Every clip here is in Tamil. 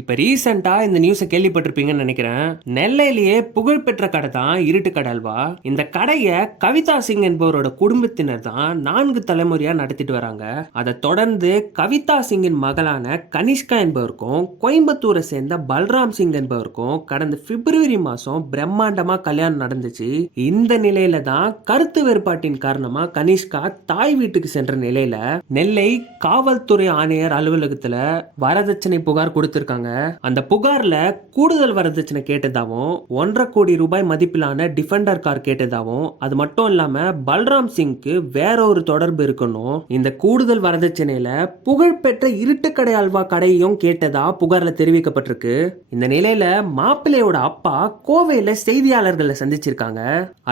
இப்ப ரீசெண்டா இந்த நியூஸை கேள்விப்பட்டிருப்பீங்கன்னு நினைக்கிறேன். நெல்லையிலேயே புகழ்பெற்ற கடை தான் இருட்டு கடை அல்வா. இந்த கடையை கவிதா சிங் என்பவரோட குடும்பத்தினர் தான் 4 தலைமுறையா நடத்திட்டு வராங்க. அதை தொடர்ந்து கவிதா சிங்கின் மகளான கனிஷ்கா என்பவருக்கும் கோயம்புத்தூரை சேர்ந்த பல்ராம் சிங் என்பவருக்கும் கடந்த பிப்ரவரி மாசம் பிரம்மாண்டமா கல்யாணம் நடந்துச்சு. இந்த நிலையில தான் கருத்து வேறுபாட்டின் காரணமா கனிஷ்கா தாய் வீட்டுக்கு சென்ற நிலையில நெல்லை காவல்துறை ஆணையர் அலுவலகத்துல வரதட்சணை புகார் கொடுத்திருக்காங்க. அந்த புகார்ல கூடுதல் வரதட்சணை கேட்டதாகவும் 1.5 கோடி ரூபாய் மதிப்பிலான டிஃபெண்டர் கார் கேட்டதாகவும், அது மட்டும் இல்லாம பல்ராம் சிங்க்கு வேற ஒரு தொடர்பு இருக்கணும். இந்த கூடுதல் வரதட்சணையில புகழ்பெற்ற இருட்டுக்கடை அல்வா கடையும் கேட்டதா புகார்ல தெரிவிக்கப்பட்டிருக்கு. இந்த நிலையில மாப்பிள்ளையோட அப்பா கோவையில செய்தியாளர்களை சந்திச்சிருக்காங்க.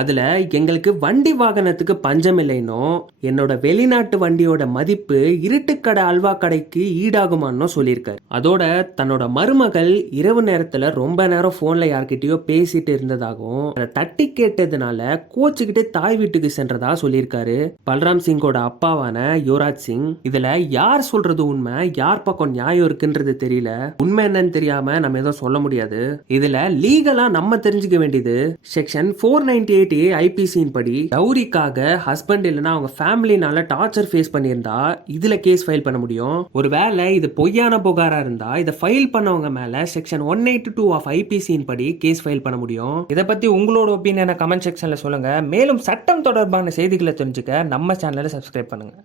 அதுல எங்களுக்கு வண்டி வாகனத்துக்கு பஞ்சம் இல்லைன்னும், என்னோட வெளிநாட்டு வண்டியோட மதிப்பு இருட்டுக்கடை அல்வா கடைக்கு ஈடாகுமான்னு சொல்லியிருக்காரு. அதோட தன்னோட மருமகள் இரவு நேரத்துல ரொம்ப நேரம் போன்ல யார்கிட்டயோ பேசிட்டு இருந்ததாகவும், அதை தட்டி கேட்டதுனால கோச்சுக்கிட்டு தாய் வீட்டுக்கு சென்றதா சொல்லியிருக்காரு பல்ராம் சிங்கோட அப்பாவான யுவராஜ் சிங். இதுல யார் சொல்றது உண்மை, யார் பக்கம் நியாயம் இருக்குன்றது தெரியல. உண்மை என்னன்னு தெரியாம நம்ம எதுவும் சொல்ல முடியாது. இதுல லீகலா நம்ம தெரிஞ்சுக்க வேண்டியது செக்ஷன் 498A ஐபிசியின் படி டவுரிக்காக ஹஸ்பண்ட் இல்லைன்னா அவங்க ஃபேமிலினால டார்ச்சர் ஃபேஸ் பண்ணியிருந்தா இதுல கேஸ் ஃபைல் பண்ண முடியும். ஒருவேளை இது பொய்யான புகாரா இருந்தா இதை ஃபைல் பண்ணவங்க மேல செக்ஷன் 182 ஆஃப் ஐபிசியின் படி கேஸ் ஃபைல் பண்ண முடியும். இதை பத்தி உங்களோட ஒப்பீனியனை கமெண்ட் செக்ஷன்ல சொல்லுங்க. மேலும் சட்டம் தொடர்பான செய்திகளை தெரிஞ்சுக்க நம்ம சேனலை சப்ஸ்கிரைப் பண்ணுங்க.